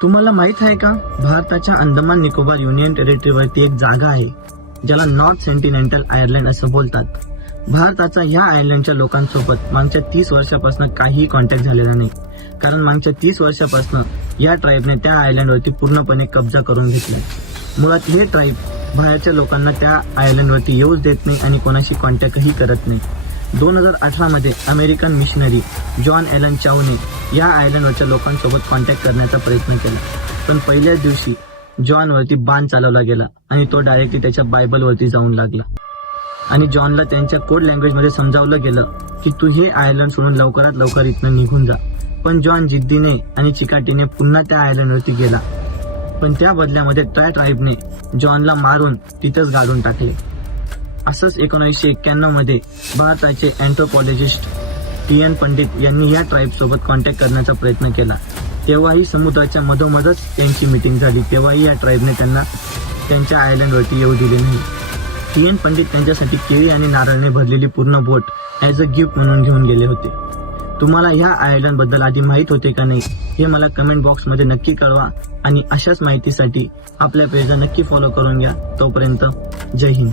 तुम्हाला माहित आहे का, भारताच्या अंदमान निकोबार युनियन टेरिटरीवरती एक जागा आहे ज्याला नॉर्थ सेंटिनेंटल आयर्लंड असं बोलतात. भारताचा ह्या आयर्लंडच्या लोकांसोबत मागच्या 30 वर्षापासून काहीही कॉन्टॅक्ट झालेला नाही, कारण मागच्या 30 वर्षापासून या ट्राईबने त्या आयर्लंडवरती पूर्णपणे कब्जा करून घेतला. मुळात हे ट्राईब बाहेरच्या लोकांना त्या आयर्लंडवरती येऊच देत नाही आणि कोणाशी कॉन्टॅक्टही करत नाही. 2018 मध्ये अमेरिकन मिशनरी जॉन एलन चाऊने या आयर्लंडवरच्या लोकांसोबत कॉन्टॅक्ट करण्याचा प्रयत्न केला, पण पहिल्याच दिवशी जॉनवरती बाण चालवला गेला आणि तो डायरेक्टली त्याच्या बायबलवरती जाऊन लागला. आणि जॉनला त्यांच्या कोड लँग्वेजमध्ये समजावलं गेलं की तू हे आयर्लंड सोडून लवकरात लवकर इथनं निघून जा. पण जॉन जिद्दीने आणि चिकाटीने पुन्हा त्या आयर्लंडवरती गेला, पण त्या बदल्यामध्ये त्या ट्राईबने जॉनला मारून तिथंच गाडून टाकले. असंच 1991 मध्ये भारताचे अँथ्रोपॉलॉजिस्ट टी.एन. पंडित यांनी या ट्राईब सोबत कॉन्टॅक्ट करण्याचा प्रयत्न केला. तेव्हाही समुद्राच्या मधोमधच त्यांची मीटिंग झाली, तेव्हाही या ट्राईबने त्यांना त्यांच्या आयलंडवरती येऊ दिले नाही. टी.एन. पंडित त्यांच्यासाठी केळी आणि नारळने भरलेली पूर्ण बोट ॲज अ गिफ्ट म्हणून घेऊन गेले होते. तुम्हाला ह्या आयलंड बद्दल आधी माहित होते का नाही हे मला कमेंट बॉक्समध्ये नक्की कळवा, आणि अशाच माहितीसाठी आपल्या पेजला नक्की फॉलो करून घ्या. तोपर्यंत जय हिंद.